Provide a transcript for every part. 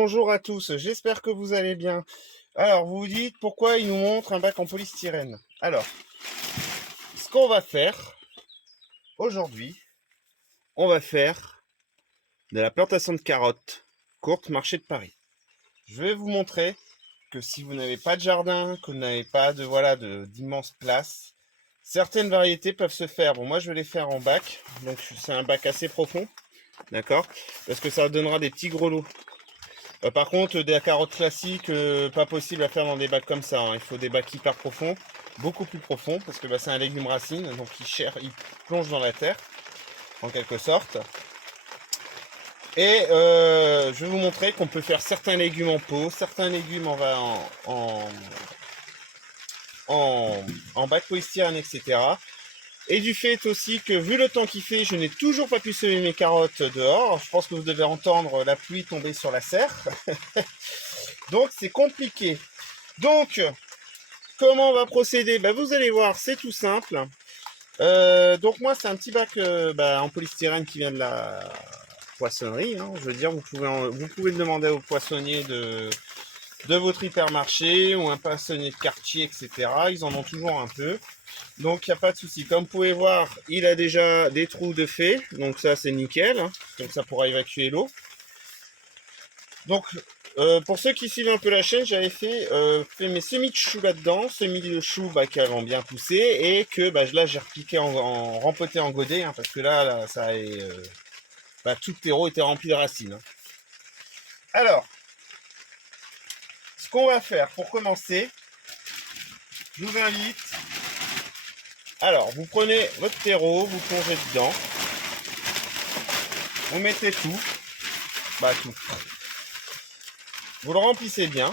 Bonjour à tous, j'espère que vous allez bien. Alors, vous vous dites pourquoi il nous montre un bac en polystyrène. Alors, ce qu'on va faire aujourd'hui, on va faire de la plantation de carottes courte marché de Paris. Je vais vous montrer que si vous n'avez pas de jardin, que vous n'avez pas d'immense place, certaines variétés peuvent se faire. Bon, moi je vais les faire en bac, donc c'est un bac assez profond, d'accord? Parce que ça donnera des petits grelots. Par contre, des carottes classiques, pas possible à faire dans des bacs comme ça, hein. Il faut des bacs hyper profonds, beaucoup plus profonds, parce que c'est un légume racine, donc il plonge dans la terre, en quelque sorte. Et je vais vous montrer qu'on peut faire certains légumes en pot, certains légumes en bac polystyrène, etc. Et du fait aussi que, vu le temps qu'il fait, je n'ai toujours pas pu semer mes carottes dehors. Je pense que vous devez entendre la pluie tomber sur la serre. Donc c'est compliqué. Donc, comment on va procéder? Vous allez voir, c'est tout simple. Donc moi, c'est un petit bac en polystyrène qui vient de la poissonnerie, hein. Je veux dire, vous pouvez le demander au poissonnier de votre hypermarché ou un poissonnier de quartier, etc. Ils en ont toujours un peu. Donc, il n'y a pas de souci. Comme vous pouvez voir, il a déjà des trous de fait. Donc ça, c'est nickel, hein. Donc ça pourra évacuer l'eau. Donc, pour ceux qui suivent un peu la chaîne, j'avais fait mes semis de choux là-dedans, semis de choux qui ont bien poussé, et que là j'ai repiqué en rempoté en godet, hein, parce que là ça est, tout le terreau était rempli de racines, hein. Alors, ce qu'on va faire pour commencer, je vous invite. Alors, vous prenez votre terreau, vous plongez dedans, vous mettez tout, tout. Vous le remplissez bien.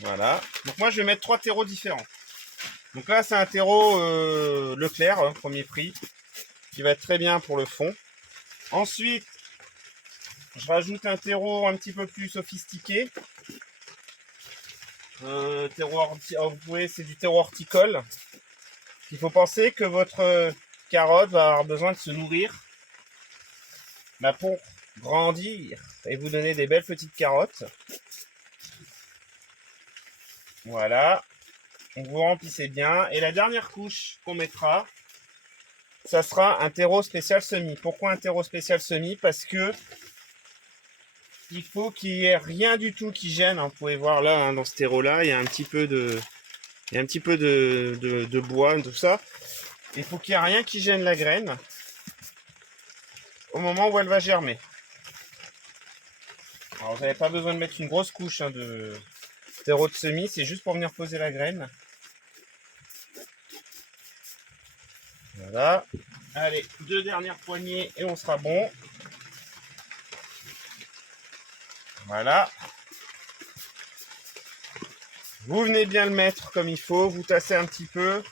Voilà. Donc moi je vais mettre 3 terreaux différents. Donc là c'est un terreau Leclerc, hein, premier prix, qui va être très bien pour le fond. Ensuite, je rajoute un terreau un petit peu plus sophistiqué. Vous voyez, c'est du terreau horticole. Il faut penser que votre carotte va avoir besoin de se nourrir pour grandir et vous donner des belles petites carottes. Voilà. Donc vous remplissez bien. Et la dernière couche qu'on mettra, ça sera un terreau spécial semis. Pourquoi un terreau spécial semis? Parce que il faut qu'il n'y ait rien du tout qui gêne, hein. Vous pouvez voir là, hein, dans ce terreau là, il y a un petit peu de bois, tout ça. Il faut qu'il n'y ait rien qui gêne la graine au moment où elle va germer. Alors vous n'avez pas besoin de mettre une grosse couche, hein, de terreau de semis, c'est juste pour venir poser la graine. Voilà. Allez, 2 dernières poignées et on sera bon. Voilà. Vous venez bien le mettre comme il faut, vous tassez un petit peu.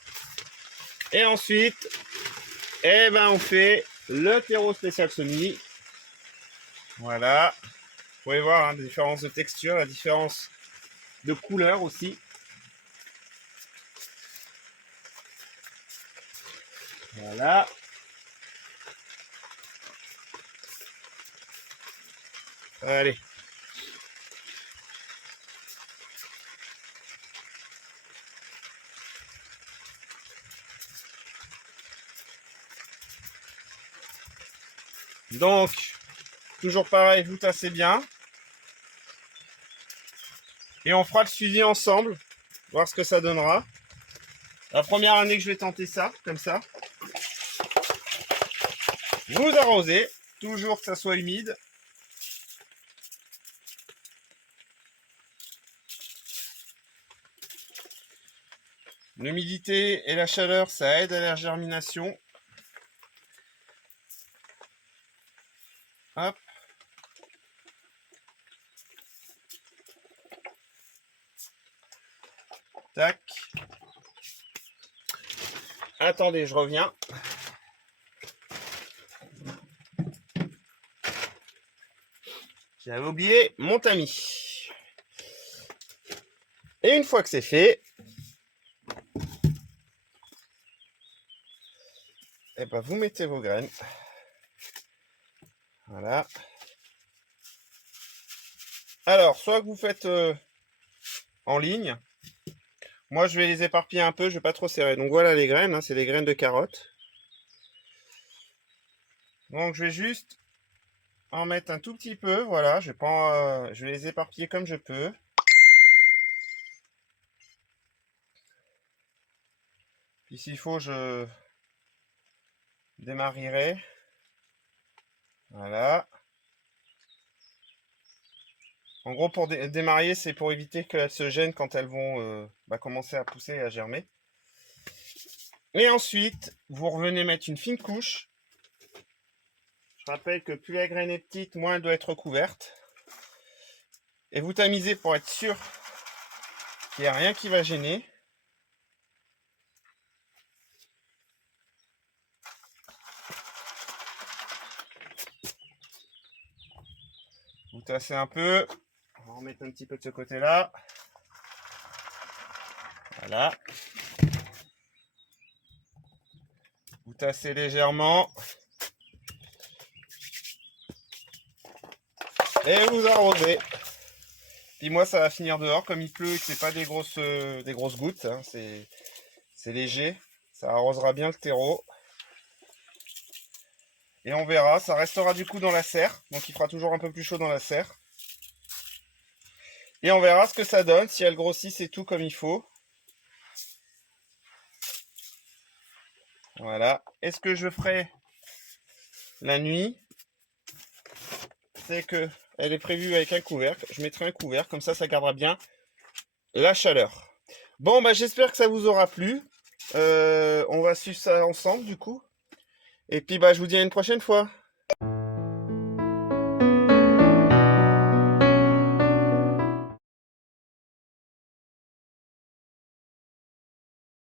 Et ensuite, on fait le terreau spécial semis. Voilà. Vous pouvez voir, hein, la différence de texture, la différence de couleur aussi. Voilà. Allez. Donc, toujours pareil, vous tassez bien. Et on fera le suivi ensemble, voir ce que ça donnera. La première année que je vais tenter ça, comme ça. Vous arrosez, toujours que ça soit humide. L'humidité et la chaleur, ça aide à la germination. Hop. Tac. Attendez, je reviens. J'avais oublié mon tamis. Et une fois que c'est fait, vous mettez vos graines. Voilà. Alors, soit que vous faites en ligne. Moi, je vais les éparpiller un peu, je vais pas trop serrer. Donc voilà les graines, hein, c'est les graines de carottes. Donc je vais juste en mettre un tout petit peu, voilà, je vais pas, je vais les éparpiller comme je peux. Puis s'il faut, je démarrerai. Voilà. En gros, pour démarrer, c'est pour éviter qu'elles se gênent quand elles vont commencer à pousser et à germer. Et ensuite, vous revenez mettre une fine couche. Je rappelle que plus la graine est petite, moins elle doit être recouverte. Et vous tamisez pour être sûr qu'il n'y a rien qui va gêner. Vous tassez un peu. On va en mettre un petit peu de ce côté-là. Voilà. Vous tassez légèrement. Et vous arrosez. Puis moi, ça va finir dehors. Comme il pleut et que c'est pas des grosses gouttes, hein, c'est léger. Ça arrosera bien le terreau. Et on verra. Ça restera du coup dans la serre. Donc il fera toujours un peu plus chaud dans la serre. Et on verra ce que ça donne. Si elle grossit, c'est tout comme il faut. Voilà. Et ce que je ferai la nuit, c'est que elle est prévue avec un couvercle. Je mettrai un couvercle, comme ça gardera bien la chaleur. Bon, bah j'espère que ça vous aura plu. On va suivre ça ensemble du coup. Et puis bah je vous dis à une prochaine fois.